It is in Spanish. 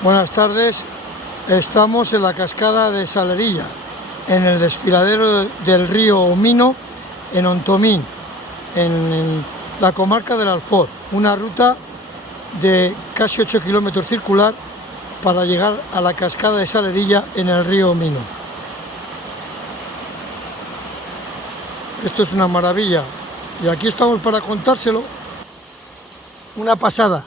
Buenas tardes, estamos en la cascada de Salerilla, en el desfiladero del río Omino, en Ontomín, en la comarca del Alfoz, una ruta de casi 8 kilómetros circular para llegar a la cascada de Salerilla en el río Omino. Esto es una maravilla y aquí estamos para contárselo. Una pasada.